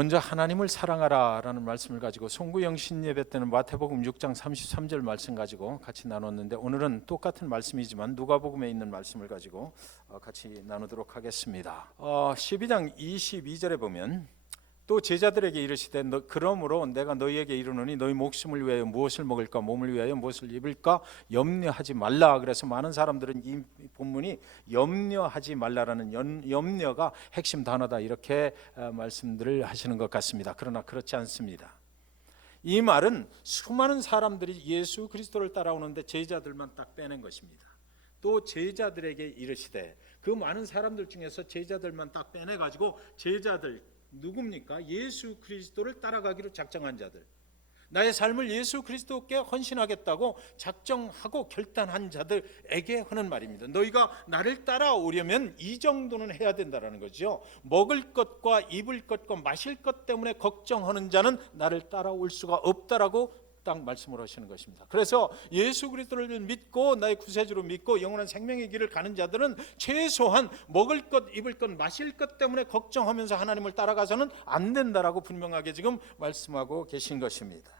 먼저 하나님을 사랑하라라는 말씀을 가지고 송구영신 예배 때는 마태복음 6장 33절 말씀 가지고 같이 나눴는데, 오늘은 똑같은 말씀이지만 누가복음에 있는 말씀을 가지고 같이 나누도록 하겠습니다. 12장 22절에 보면 또 제자들에게 이르시되 그러므로 내가 너희에게 이르노니 너희 목숨을 위하여 무엇을 먹을까 몸을 위하여 무엇을 입을까 염려하지 말라. 그래서 많은 사람들은 이 본문이 염려하지 말라라는 염려가 핵심 단어다 이렇게 말씀들을 하시는 것 같습니다. 그러나 그렇지 않습니다. 이 말은 수많은 사람들이 예수 그리스도를 따라오는데 제자들만 딱 빼낸 것입니다. 또 제자들에게 이르시되, 그 많은 사람들 중에서 제자들만 딱 빼내가지고 제자들 누굽니까? 예수 그리스도를 따라가기로 작정한 자들, 나의 삶을 예수 그리스도께 헌신하겠다고 작정하고 결단한 자들에게 하는 말입니다. 너희가 나를 따라오려면 이 정도는 해야 된다는 거죠. 먹을 것과 입을 것과 마실 것 때문에 걱정하는 자는 나를 따라올 수가 없다라고 딱 말씀을 하시는 것입니다. 그래서 예수 그리스도를 믿고 나의 구세주로 믿고 영원한 생명의 길을 가는 자들은 최소한 먹을 것, 입을 것, 마실 것 때문에 걱정하면서 하나님을 따라가서는 안 된다라고 분명하게 지금 말씀하고 계신 것입니다.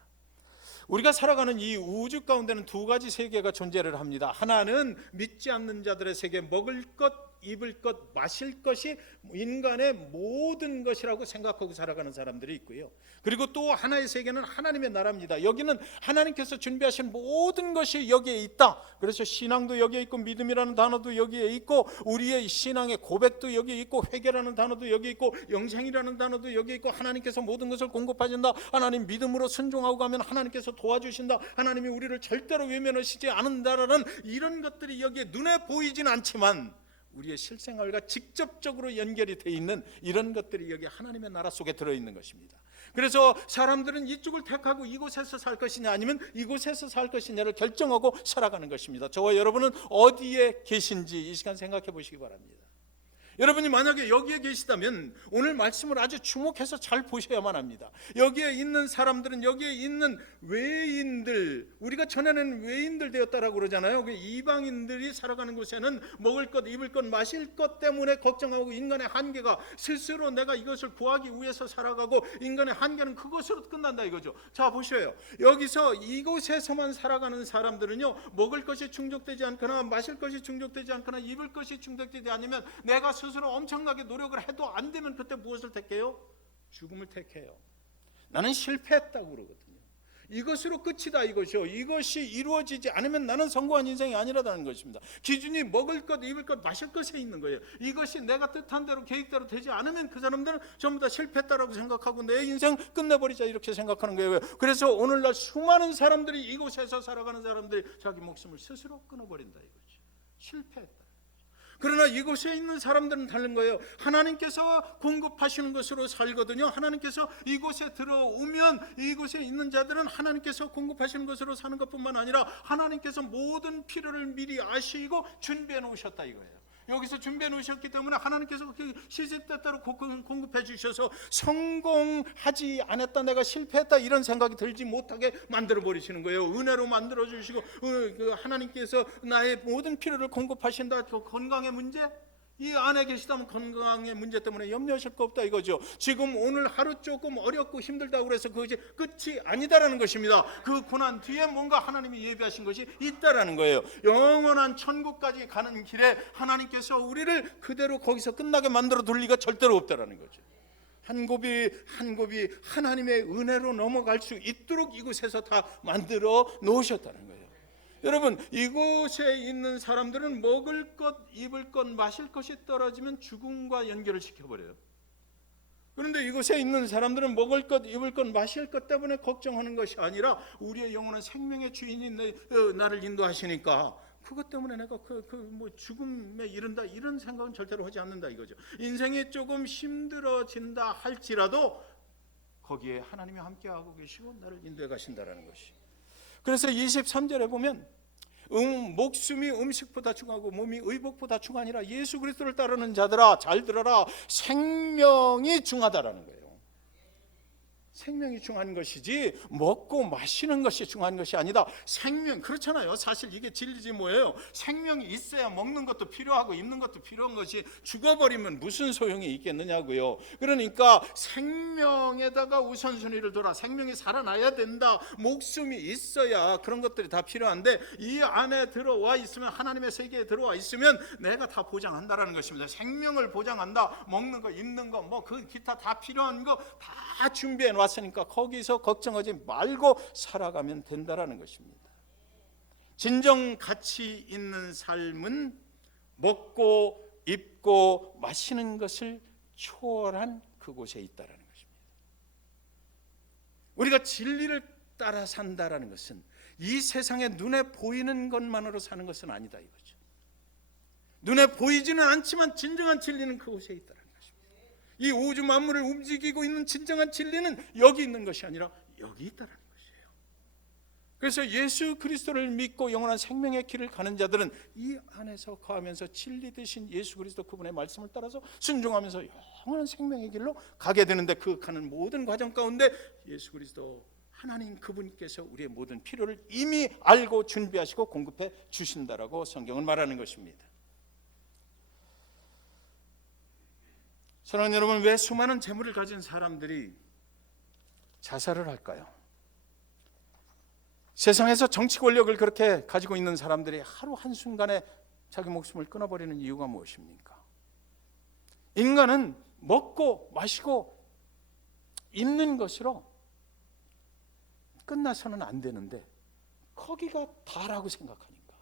우리가 살아가는 이 우주 가운데는 두 가지 세계가 존재를 합니다. 하나는 믿지 않는 자들의 세계, 먹을 것, 입을 것, 마실 것이 인간의 모든 것이라고 생각하고 살아가는 사람들이 있고요. 그리고 또 하나의 세계는 하나님의 나라입니다. 여기는 하나님께서 준비하신 모든 것이 여기에 있다. 그래서 신앙도 여기에 있고 믿음이라는 단어도 여기에 있고 우리의 신앙의 고백도 여기에 있고 회개라는 단어도 여기에 있고 영생이라는 단어도 여기에 있고 하나님께서 모든 것을 공급하신다. 하나님 믿음으로 순종하고 가면 하나님께서 도와주신다. 하나님이 우리를 절대로 외면하시지 않는다라는 이런 것들이 여기에 눈에 보이진 않지만 우리의 실생활과 직접적으로 연결이 되어 있는 이런 것들이 여기 하나님의 나라 속에 들어있는 것입니다. 그래서 사람들은 이쪽을 택하고 이곳에서 살 것이냐 아니면 이곳에서 살 것이냐를 결정하고 살아가는 것입니다. 저와 여러분은 어디에 계신지 이 시간 생각해 보시기 바랍니다. 여러분이 만약에 여기에 계시다면 오늘 말씀을 아주 주목해서 잘 보셔야만 합니다. 여기에 있는 사람들은, 여기에 있는 외인들, 우리가 전에는 외인들 되었다라고 그러잖아요. 이방인들이 살아가는 곳에는 먹을 것, 입을 것, 마실 것 때문에 걱정하고 인간의 한계가 스스로 내가 이것을 구하기 위해서 살아가고 인간의 한계는 그것으로 끝난다 이거죠. 자 보셔요. 여기서 이곳에서만 살아가는 사람들은요, 먹을 것이 충족되지 않거나 마실 것이 충족되지 않거나 입을 것이 충족되지 않으면 내가 스스로 엄청나게 노력을 해도 안 되면 그때 무엇을 택해요? 죽음을 택해요. 나는 실패했다고 그러거든요. 이것으로 끝이다 이것이요. 이것이 이루어지지 않으면 나는 성공한 인생이 아니라는 것입니다. 기준이 먹을 것, 입을 것, 마실 것에 있는 거예요. 이것이 내가 뜻한 대로 계획대로 되지 않으면 그 사람들은 전부 다 실패했다라고 생각하고 내 인생 끝내버리자 이렇게 생각하는 거예요. 그래서 오늘날 수많은 사람들이 이곳에서 살아가는 사람들이 자기 목숨을 스스로 끊어버린다 이거죠. 실패했다. 그러나 이곳에 있는 사람들은 다른 거예요. 하나님께서 공급하시는 것으로 살거든요. 하나님께서 이곳에 들어오면 이곳에 있는 자들은 하나님께서 공급하시는 것으로 사는 것뿐만 아니라 하나님께서 모든 필요를 미리 아시고 준비해 놓으셨다 이거예요. 여기서 준비해 놓으셨기 때문에 하나님께서 시시때때로 공급해 주셔서 성공하지 않았다, 내가 실패했다 이런 생각이 들지 못하게 만들어 버리시는 거예요. 은혜로 만들어 주시고 하나님께서 나의 모든 필요를 공급하신다. 건강의 문제? 이 안에 계시다면 건강의 문제 때문에 염려하실 거 없다 이거죠. 지금 오늘 하루 조금 어렵고 힘들다고 그래서 그것이 끝이 아니다라는 것입니다. 그 고난 뒤에 뭔가 하나님이 예비하신 것이 있다라는 거예요. 영원한 천국까지 가는 길에 하나님께서 우리를 그대로 거기서 끝나게 만들어 둘 리가 절대로 없다라는 거죠. 한 곱이 한 곱이 하나님의 은혜로 넘어갈 수 있도록 이곳에서 다 만들어 놓으셨다는 거예요. 여러분, 이곳에 있는 사람들은 먹을 것, 입을 것, 마실 것이 떨어지면 죽음과 연결을 시켜버려요. 그런데 이곳에 있는 사람들은 먹을 것, 입을 것, 마실 것 때문에 걱정하는 것이 아니라 우리의 영혼은 생명의 주인이 나를 인도하시니까 그것 때문에 내가 죽음에 이른다 이런 생각은 절대로 하지 않는다 이거죠. 인생이 조금 힘들어진다 할지라도 거기에 하나님이 함께하고 계시고 나를 인도해 가신다라는 것이. 그래서 23절에 보면 목숨이 음식보다 중하고 몸이 의복보다 중하니라. 예수 그리스도를 따르는 자들아 잘 들어라. 생명이 중하다라는 거예요. 생명이 중요한 것이지 먹고 마시는 것이 중요한 것이 아니다. 생명, 그렇잖아요. 사실 이게 진리지 뭐예요. 생명이 있어야 먹는 것도 필요하고 입는 것도 필요한 것이 죽어버리면 무슨 소용이 있겠느냐고요. 그러니까 생명에다가 우선순위를 둬라. 생명이 살아나야 된다. 목숨이 있어야 그런 것들이 다 필요한데 이 안에 들어와 있으면, 하나님의 세계에 들어와 있으면 내가 다 보장한다라는 것입니다. 생명을 보장한다. 먹는 거, 입는 거, 뭐 그 기타 다 필요한 거 다 준비해 왔으니까 거기서 걱정하지 말고 살아가면 된다라는 것입니다. 진정 가치 있는 삶은 먹고 입고 마시는 것을 초월한 그곳에 있다라는 것입니다. 우리가 진리를 따라 산다라는 것은 이 세상에 눈에 보이는 것만으로 사는 것은 아니다 이거죠. 눈에 보이지는 않지만 진정한 진리는 그곳에 있다라는 것입니다. 이 우주 만물을 움직이고 있는 진정한 진리는 여기 있는 것이 아니라 여기 있다라는 것이에요. 그래서 예수 그리스도를 믿고 영원한 생명의 길을 가는 자들은 이 안에서 거하면서 진리 되신 예수 그리스도 그분의 말씀을 따라서 순종하면서 영원한 생명의 길로 가게 되는데, 그 가는 모든 과정 가운데 예수 그리스도 하나님 그분께서 우리의 모든 필요를 이미 알고 준비하시고 공급해 주신다라고 성경은 말하는 것입니다. 사랑하는 여러분, 왜 수많은 재물을 가진 사람들이 자살을 할까요? 세상에서 정치 권력을 그렇게 가지고 있는 사람들이 하루 한순간에 자기 목숨을 끊어버리는 이유가 무엇입니까? 인간은 먹고 마시고 입는 것으로 끝나서는 안 되는데 거기가 다라고 생각하니까,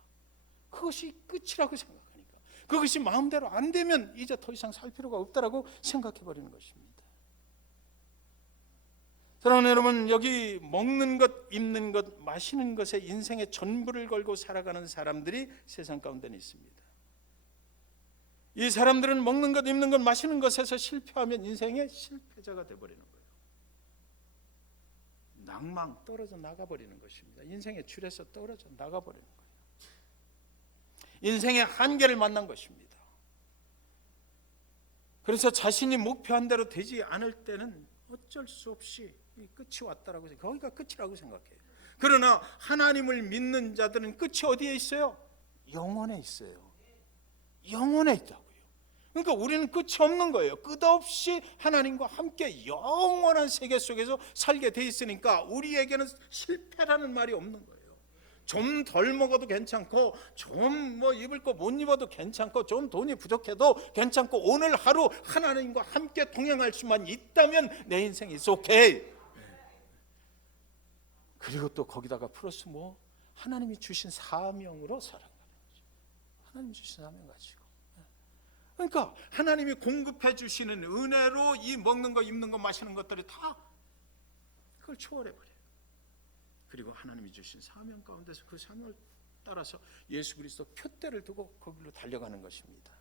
그것이 끝이라고 생각하니까, 그것이 마음대로 안 되면 이제 더 이상 살 필요가 없다라고 생각해 버리는 것입니다. 사랑하는 여러분, 여기 먹는 것, 입는 것, 마시는 것에 인생의 전부를 걸고 살아가는 사람들이 세상 가운데는 있습니다. 이 사람들은 먹는 것, 입는 것, 마시는 것에서 실패하면 인생의 실패자가 되어버리는 거예요. 낭망, 떨어져 나가버리는 것입니다. 인생의 줄에서 떨어져 나가버리는 거예요. 인생의 한계를 만난 것입니다. 그래서 자신이 목표한 대로 되지 않을 때는 어쩔 수 없이 끝이 왔다라고 생각해요. 거기가 끝이라고 생각해요. 그러나 하나님을 믿는 자들은 끝이 어디에 있어요? 영원에 있어요. 영원에 있다고요. 그러니까 우리는 끝이 없는 거예요. 끝없이 하나님과 함께 영원한 세계 속에서 살게 돼 있으니까 우리에게는 실패라는 말이 없는 거예요. 좀 덜 먹어도 괜찮고, 좀 뭐 입을 거 못 입어도 괜찮고, 좀 돈이 부족해도 괜찮고, 오늘 하루 하나님과 함께 동행할 수만 있다면 내 인생이 it's okay. 그리고 또 거기다가 플러스 뭐 하나님이 주신 사명으로 살아가는 거죠. 하나님이 주신 사명 가지고. 그러니까 하나님이 공급해 주시는 은혜로 이 먹는 거, 입는 거, 마시는 것들이 다 그걸 초월해 버려요. 그리고 하나님이 주신 사명 가운데서 그 사명을 따라서 예수 그리스도 표대를 두고 거기로 달려가는 것입니다.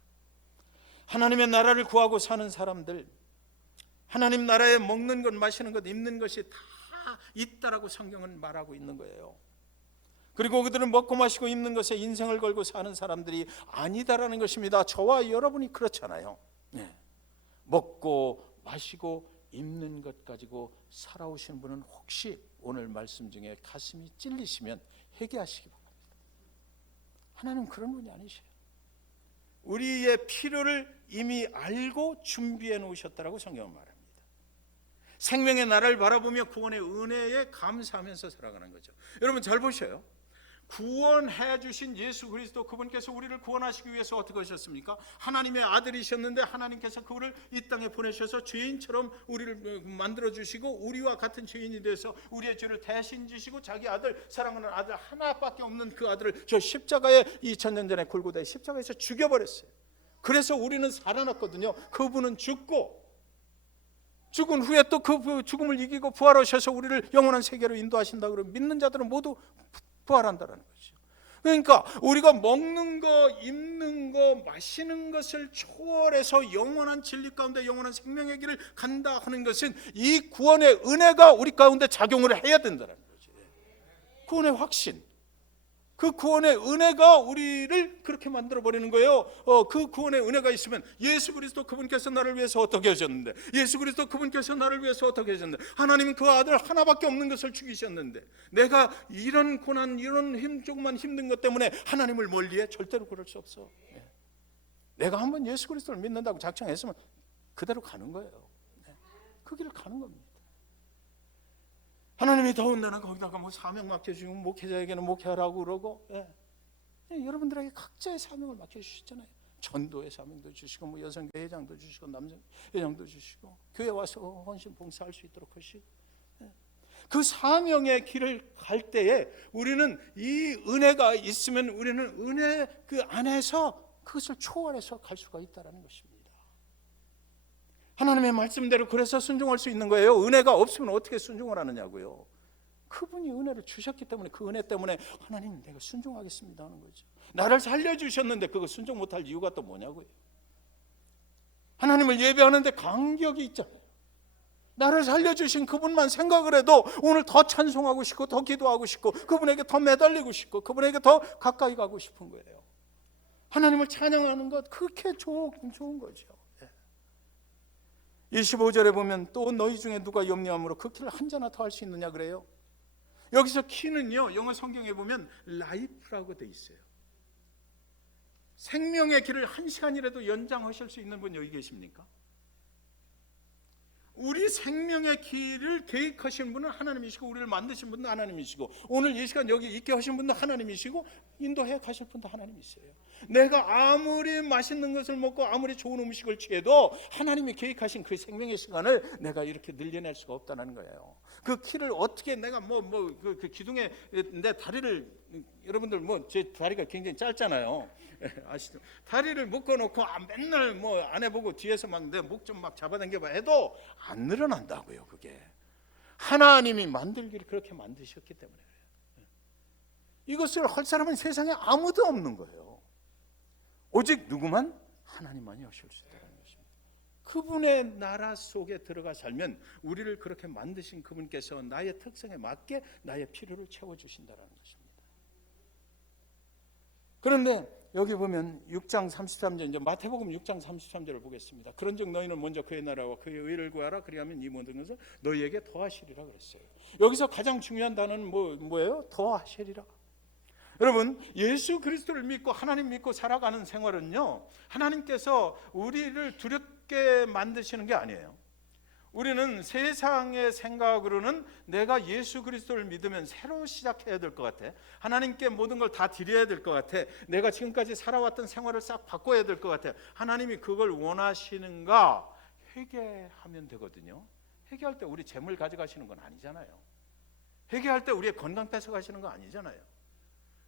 하나님의 나라를 구하고 사는 사람들, 하나님 나라에 먹는 것, 마시는 것, 입는 것이 다 있다라고 성경은 말하고 있는 거예요. 그리고 그들은 먹고 마시고 입는 것에 인생을 걸고 사는 사람들이 아니다라는 것입니다. 저와 여러분이 그렇잖아요. 네. 먹고 마시고 입는 것 가지고 살아오신 분은 혹시 오늘 말씀 중에 가슴이 찔리시면 회개하시기 바랍니다. 하나님 그런 분이 아니셔요. 우리의 필요를 이미 알고 준비해 놓으셨다라고 성경은 말합니다. 생명의 나라를 바라보며 구원의 은혜에 감사하면서 살아가는 거죠. 여러분 잘 보셔요. 구원해 주신 예수 그리스도 그분께서 우리를 구원하시기 위해서 어떻게 하셨습니까? 하나님의 아들이셨는데 하나님께서 그를 이 땅에 보내셔서 죄인처럼 우리를 만들어 주시고 우리와 같은 죄인이 돼서 우리의 죄를 대신 지시고 자기 아들, 사랑하는 아들 하나밖에 없는 그 아들을 저 십자가에 2000년 전에 골고다의 십자가에서 죽여버렸어요. 그래서 우리는 살아났거든요. 그분은 죽고 죽은 후에 또 그 죽음을 이기고 부활하셔서 우리를 영원한 세계로 인도하신다. 그러면 믿는 자들은 모두 부활한다는 거죠. 그러니까 우리가 먹는 거, 입는 거, 마시는 것을 초월해서 영원한 진리 가운데 영원한 생명의 길을 간다 하는 것은 이 구원의 은혜가 우리 가운데 작용을 해야 된다는 거죠. 구원의 확신. 그 구원의 은혜가 우리를 그렇게 만들어 버리는 거예요. 그 구원의 은혜가 있으면 예수 그리스도 그분께서 나를 위해서 어떻게 하셨는데, 예수 그리스도 그분께서 나를 위해서 어떻게 하셨는데, 하나님은 그 아들 하나밖에 없는 것을 죽이셨는데, 내가 이런 고난, 이런 조그만 힘든 것 때문에 하나님을 멀리해? 절대로 그럴 수 없어. 내가 한번 예수 그리스도를 믿는다고 작정했으면 그대로 가는 거예요. 그 길을 가는 겁니다. 하나님이 더군다나 거기다가 뭐 사명 맡겨주시고 목회자에게는 목회하라고 그러고, 여러분들에게 각자의 사명을 맡겨주시잖아요. 전도의 사명도 주시고, 뭐 여성교회 회장도 주시고, 남성 회장도 주시고, 교회 와서 헌신 봉사할 수 있도록 하시고, 그 사명의 길을 갈 때에 우리는 이 은혜가 있으면 우리는 은혜 그 안에서 그것을 초월해서 갈 수가 있다는 것입니다. 하나님의 말씀대로 그래서 순종할 수 있는 거예요. 은혜가 없으면 어떻게 순종을 하느냐고요. 그분이 은혜를 주셨기 때문에, 그 은혜 때문에 하나님 내가 순종하겠습니다 하는 거죠. 나를 살려주셨는데 그거 순종 못할 이유가 또 뭐냐고요. 하나님을 예배하는데 간격이 있잖아요. 나를 살려주신 그분만 생각을 해도 오늘 더 찬송하고 싶고, 더 기도하고 싶고, 그분에게 더 매달리고 싶고, 그분에게 더 가까이 가고 싶은 거예요. 하나님을 찬양하는 것 그렇게 좋은 거죠. 25절에 보면 또 너희 중에 누가 염려함으로 그 길을 한 자나 더 할 수 있느냐 그래요. 여기서 키는요, 영어 성경에 보면 라이프라고 돼 있어요. 생명의 길을 한 시간이라도 연장하실 수 있는 분 여기 계십니까? 우리 생명의 길을 계획하신 분은 하나님이시고, 우리를 만드신 분도 하나님이시고, 오늘 이 시간 여기 있게 하신 분도 하나님이시고, 인도해 가실 분도 하나님이세요. 내가 아무리 맛있는 것을 먹고 아무리 좋은 음식을 취해도 하나님이 계획하신 그 생명의 시간을 내가 이렇게 늘려낼 수가 없다는 거예요. 그 길을 어떻게 내가 그 기둥에 내 다리를, 여러분들 제 다리가 굉장히 짧잖아요. 아시죠? 다리를 묶어놓고 맨날 안 해보고 뒤에서 막 내 목 좀 막 잡아당겨봐 해도 안 늘어난다고요. 그게 하나님이 만들기를 그렇게 만드셨기 때문에 그래요. 이것을 할 사람은 세상에 아무도 없는 거예요. 오직 누구만? 하나님만이 하실 수 있다는 것입니다. 그분의 나라 속에 들어가 살면 우리를 그렇게 만드신 그분께서 나의 특성에 맞게 나의 필요를 채워주신다는 것입니다. 그런데 여기 보면 6장 33절, 이제 마태복음 6장 33절을 보겠습니다. 그런즉 너희는 먼저 그의 나라와 그의 의를 구하라. 그리하면 이 모든 것을 너희에게 더하시리라 그랬어요. 여기서 가장 중요한 단어는 뭐예요? 더하시리라. 여러분, 예수 그리스도를 믿고 하나님 믿고 살아가는 생활은요, 하나님께서 우리를 두렵게 만드시는 게 아니에요. 우리는 세상의 생각으로는 내가 예수 그리스도를 믿으면 새로 시작해야 될 것 같아, 하나님께 모든 걸 다 드려야 될 것 같아, 내가 지금까지 살아왔던 생활을 싹 바꿔야 될 것 같아. 하나님이 그걸 원하시는가? 회개하면 되거든요. 회개할 때 우리 재물 가져가시는 건 아니잖아요. 회개할 때 우리의 건강 뺏어가시는 거 아니잖아요.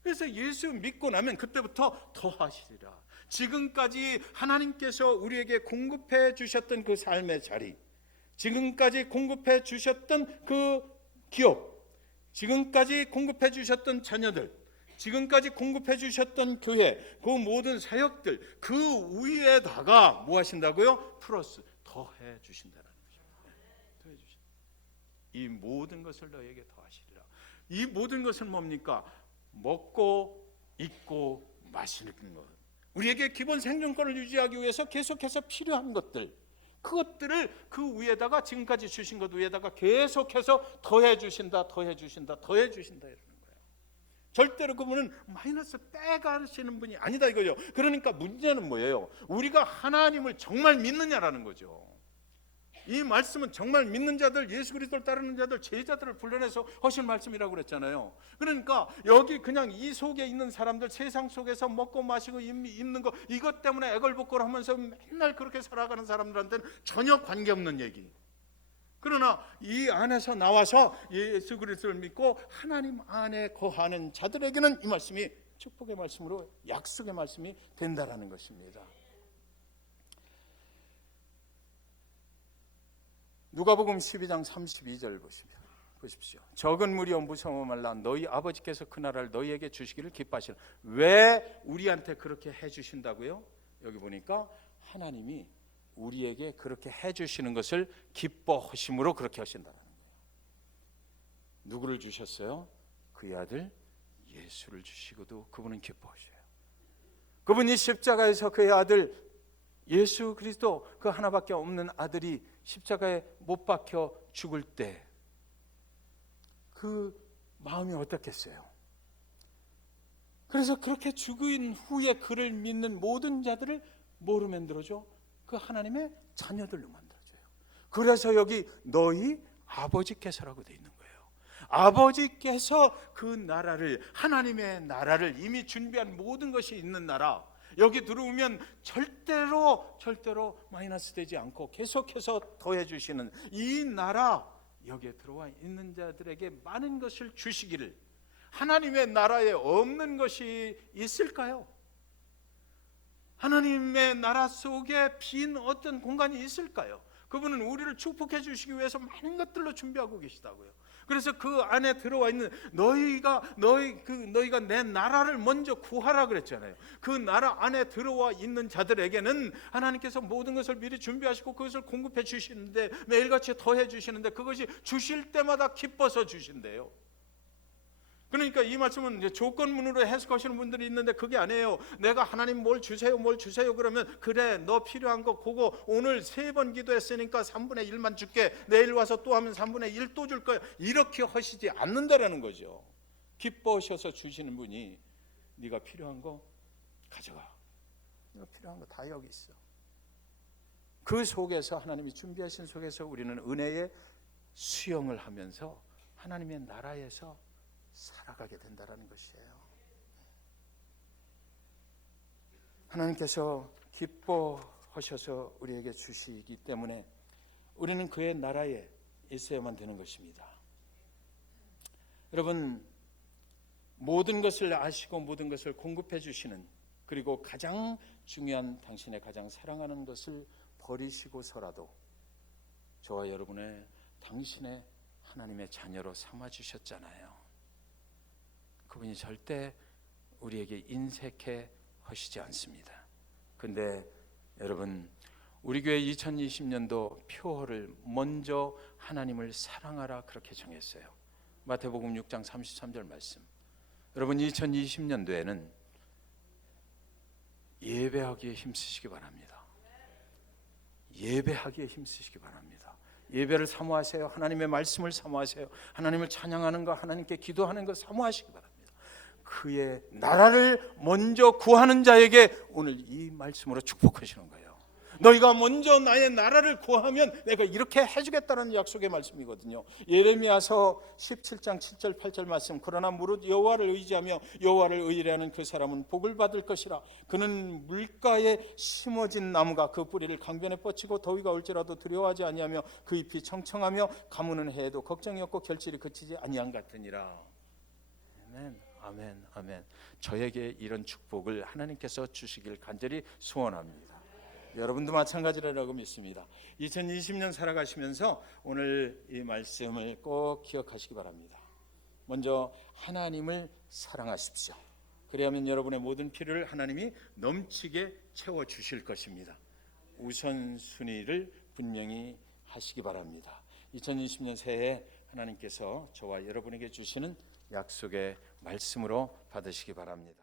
그래서 예수 믿고 나면 그때부터 더하시리라. 지금까지 하나님께서 우리에게 공급해 주셨던 그 삶의 자리, 지금까지 공급해 주셨던 그 기업, 지금까지 공급해 주셨던 자녀들, 지금까지 공급해 주셨던 교회, 그 모든 사역들, 그 위에다가 뭐 하신다고요? 플러스 더해 주신다는 거죠. 더해 주신다. 이 모든 것을 너에게 더하시리라. 이 모든 것은 뭡니까? 먹고 입고 마시는 것, 우리에게 기본 생존권을 유지하기 위해서 계속해서 필요한 것들, 그것들을 그 위에다가, 지금까지 주신 것 위에다가 계속해서 더해 주신다, 더해 주신다, 더해 주신다 이러는 거예요. 절대로 그분은 마이너스 빼가시는 분이 아니다 이거죠. 그러니까 문제는 뭐예요? 우리가 하나님을 정말 믿느냐라는 거죠. 이 말씀은 정말 믿는 자들, 예수 그리스도를 따르는 자들, 제자들을 불러내서 하신 말씀이라고 그랬잖아요. 그러니까 여기 그냥 이 속에 있는 사람들, 세상 속에서 먹고 마시고 입는 거, 이것 때문에 애걸복걸 하면서 맨날 그렇게 살아가는 사람들한테는 전혀 관계없는 얘기. 그러나 이 안에서 나와서 예수 그리스도를 믿고 하나님 안에 거하는 자들에게는 이 말씀이 축복의 말씀으로, 약속의 말씀이 된다라는 것입니다. 누가복음 12장 32절 보십시오. 적은 무리여 무서워 말라. 너희 아버지께서 그 나라를 너희에게 주시기를 기뻐하시라. 왜 우리한테 그렇게 해주신다고요? 여기 보니까 하나님이 우리에게 그렇게 해주시는 것을 기뻐하심으로 그렇게 하신다는 거예요. 누구를 주셨어요? 그의 아들 예수를 주시고도 그분은 기뻐하셔요. 그분이 십자가에서 그의 아들 예수 그리스도 그 하나밖에 없는 아들이 십자가에 못 박혀 죽을 때 그 마음이 어떻겠어요? 그래서 그렇게 죽은 후에 그를 믿는 모든 자들을 뭐로 만들어줘? 그 하나님의 자녀들로 만들어줘요. 그래서 여기 너희 아버지께서라고 돼 있는 거예요. 아버지께서 그 나라를, 하나님의 나라를, 이미 준비한 모든 것이 있는 나라, 여기 들어오면 절대로 마이너스 되지 않고 계속해서 더해 주시는 이 나라, 여기에 들어와 있는 자들에게 많은 것을 주시기를. 하나님의 나라에 없는 것이 있을까요? 하나님의 나라 속에 빈 어떤 공간이 있을까요? 그분은 우리를 축복해 주시기 위해서 많은 것들로 준비하고 계시다고요. 그래서 그 안에 들어와 있는 너희가 내 나라를 먼저 구하라 그랬잖아요. 그 나라 안에 들어와 있는 자들에게는 하나님께서 모든 것을 미리 준비하시고 그것을 공급해 주시는데, 매일같이 더해 주시는데, 그것이 주실 때마다 기뻐서 주신대요. 그러니까 이 말씀은 이제 조건문으로 해석하시는 분들이 있는데 그게 아니에요. 내가 하나님 뭘 주세요 그러면 그래, 너 필요한 거 그거 오늘 3번 기도했으니까 3분의 1만 줄게, 내일 와서 또 하면 3분의 1 또 줄 거야, 이렇게 하시지 않는다라는 거죠. 기뻐하셔서 주시는 분이 네가 필요한 거 가져가, 네가 필요한 거 다 여기 있어. 그 속에서, 하나님이 준비하신 속에서 우리는 은혜의 수용을 하면서 하나님의 나라에서 살아가게 된다는 것이에요. 하나님께서 기뻐하셔서 우리에게 주시기 때문에 우리는 그의 나라에 있어야만 되는 것입니다. 여러분, 모든 것을 아시고 모든 것을 공급해 주시는, 그리고 가장 중요한 당신의 가장 사랑하는 것을 버리시고서라도 저와 여러분의 당신의 하나님의 자녀로 삼아 주셨잖아요. 그분이 절대 우리에게 인색해 하시지 않습니다. 근데 여러분, 우리 교회 2020년도 표어를 먼저 하나님을 사랑하라 그렇게 정했어요. 마태복음 6장 33절 말씀. 여러분, 2020년도에는 예배하기에 힘쓰시기 바랍니다. 예배하기에 힘쓰시기 바랍니다. 예배를 사모하세요. 하나님의 말씀을 사모하세요. 하나님을 찬양하는 거, 하나님께 기도하는 거 사모하시기 바랍니다. 그의 나라를 먼저 구하는 자에게 오늘 이 말씀으로 축복하시는 거예요. 너희가 먼저 나의 나라를 구하면 내가 이렇게 해주겠다는 약속의 말씀이거든요. 예레미야서 17장 7절 8절 말씀. 그러나 무릇 여호와를 의지하며 여호와를 의뢰하는 그 사람은 복을 받을 것이라. 그는 물가에 심어진 나무가 그 뿌리를 강변에 뻗치고 더위가 올지라도 두려워하지 아니하며 그 잎이 청청하며 가무는 해에도 걱정이 없고 결실이 그치지 아니한 같으니라. 아멘. 아멘, 아멘. 저에게 이런 축복을 하나님께서 주시길 간절히 소원합니다. 여러분도 마찬가지라고 믿습니다. 2020년 살아가시면서 오늘 이 말씀을 꼭 기억하시기 바랍니다. 먼저 하나님을 사랑하십시오. 그래야만 여러분의 모든 필요를 하나님이 넘치게 채워주실 것입니다. 우선순위를 분명히 하시기 바랍니다. 2020년 새해 하나님께서 저와 여러분에게 주시는 약속의 말씀으로 받으시기 바랍니다.